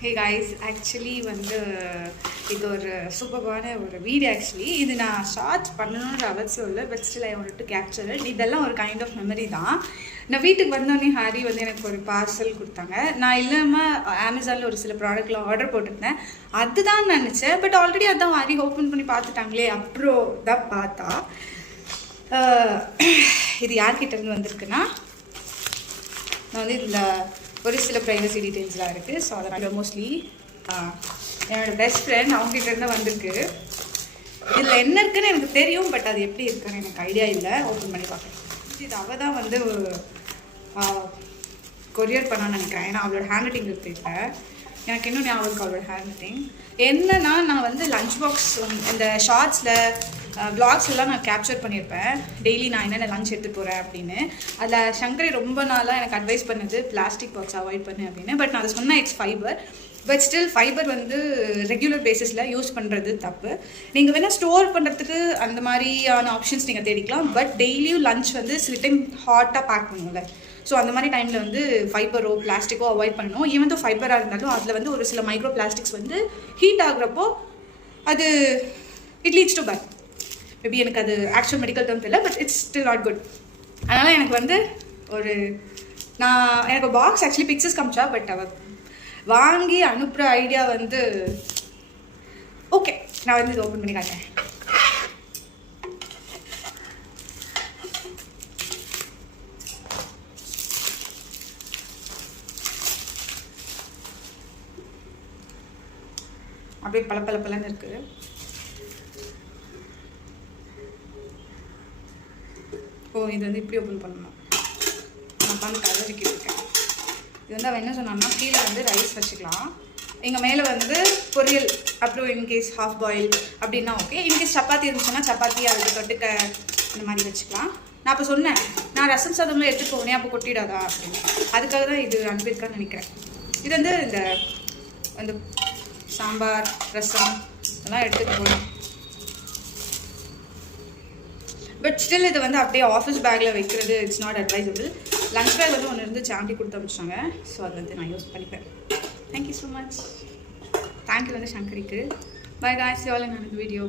Hey guys, actually வந்து இது ஒரு சூப்பரான ஒரு வீடியோ. ஆக்சுவலி இது நான் ஷார்ட் பண்ணணுன்ற அவசியம் இல்லை, but still I want to capture it. இதெல்லாம் ஒரு கைண்ட் ஆஃப் மெமரி தான். நான் வீட்டுக்கு வந்தோடனே ஹாரி வந்து எனக்கு ஒரு பார்சல் கொடுத்தாங்க. நான் இல்லாமல் அமேசானில் ஒரு சில ப்ராடக்ட்லாம் ஆர்டர் போட்டிருந்தேன். அதுதான் நினச்சேன், பட் ஆல்ரெடி அதான் ஹாரி ஓப்பன் பண்ணி பார்த்துட்டாங்களே. அப்புறம் தான் பார்த்தா இது யார்கிட்டேருந்து வந்திருக்குன்னா, நான் வந்து இதில் ஒரு சில ப்ரைவசி டீட்டெயில்ஸ்லாம் இருக்குது. ஸோ அதனால் மோஸ்ட்லி என்னோடய பெஸ்ட் ஃப்ரெண்ட் அவங்ககிட்ட இருந்தால் வந்திருக்கு. இதில் என்ன இருக்குன்னு எனக்கு தெரியும், பட் அது எப்படி இருக்குன்னு எனக்கு ஐடியா இல்லை. ஓப்பன் பண்ணி பார்க்குறேன். இது அவள் தான் வந்து கொரியர் பண்ணான்னு நினைக்கிறேன். ஏன்னா அவளோட ஹேண்ட் ரைட்டிங் தெரியல எனக்கு. இன்னும் ஞாபகம் இருக்கு அவளோட ஹேண்ட் ரைட்டிங். என்னன்னா, நான் வந்து லஞ்ச் பாக்ஸ் இந்த ஷார்ட்ஸில் வ்ளாக்ஸ்லாம் நான் கேப்சர் பண்ணியிருப்பேன். டெய்லி நான் என்னென்ன லஞ்ச் எடுத்துகிட்டு போகிறேன் அப்படின்னு. அதில் சங்கரி ரொம்ப நாளாக எனக்கு அட்வைஸ் பண்ணது பிளாஸ்டிக் பாக்ஸ் அவாய்ட் பண்ணு அப்படின்னு. பட் நான் அதை சொன்னேன், it's fibre. But still fibre வந்து ரெகுலர் பேசிஸில் யூஸ் பண்ணுறது தப்பு. நீங்கள் வேணால் ஸ்டோர் பண்ணுறதுக்கு அந்த மாதிரியான ஆப்ஷன்ஸ் நீங்கள் தேடிக்கலாம். பட் டெய்லியும் லஞ்ச் வந்து சில டைம் ஹாட்டாக பேக் பண்ணுவோம்ல. ஸோ அந்த மாதிரி டைமில் வந்து ஃபைபரோ பிளாஸ்டிக்கோ அவாய்ட் பண்ணணும். ஈவன் தோ ஃபைபராக இருந்தாலும் அதில் வந்து ஒரு சில மைக்ரோ பிளாஸ்டிக்ஸ் வந்து ஹீட் ஆகுறப்போ அது it leads to pie. Maybe எனக்கு அது ஆக்சுவல் மெடிக்கல் டேர்ம் தெரியல, but it's still not good. அதனால் எனக்கு வந்து எனக்கு பாக்ஸ் ஆக்சுவலி பிக்சர்ஸ் காமிச்சா, பட் அவள் வாங்கி அனுப்புகிற ஐடியா வந்து ஓகே. நான் வந்து இது ஓப்பன் பண்ணி காட்டேன். அப்படியே பலன்னு இருக்குது. இது வந்து இப்படி ஓப்பன் பண்ணணும். நான் உட்காந்து கலரிக்கிட்டு இருக்கேன். இது வந்து அவன் என்ன சொன்னான்னா, கீழே வந்து ரைஸ் வச்சுக்கலாம், எங்கள் மேலே வந்து பொரியல், அப்புறம் இன்கேஸ் ஹாஃப் பாயில் அப்படின்னா ஓகே. இன்கேஸ் சப்பாத்தி இருந்துச்சுன்னா சப்பாத்தி அதுக்கு தொட்டுக்க இந்த மாதிரி வச்சுக்கலாம். நான் அப்போ சொன்னேன், நான் ரசம் சாதம்லாம் எடுத்துகிட்டு போனேன், அப்போ கொட்டிடாதா அப்படின்னு. அதுக்காக தான் இது அனுப்பியிருக்கான்னு நினைக்கிறேன். இது வந்து இந்த சாம்பார் ரசம் இதெல்லாம் எடுத்துகிட்டு போகணும். பட் ஸ்டில் இது வந்து அப்படியே ஆஃபீஸ் பேக்கில் வைக்கிறது it's not advisable. Lunch bag வந்து ஒன்று இருந்து சாண்டி கொடுத்து அனுப்பிச்சாங்க. ஸோ அது வந்து நான் யூஸ் பண்ணிப்பேன். Thank you so much. தேங்க்யூ வந்து சங்கரிக்கு. Bye guys, you all in another video.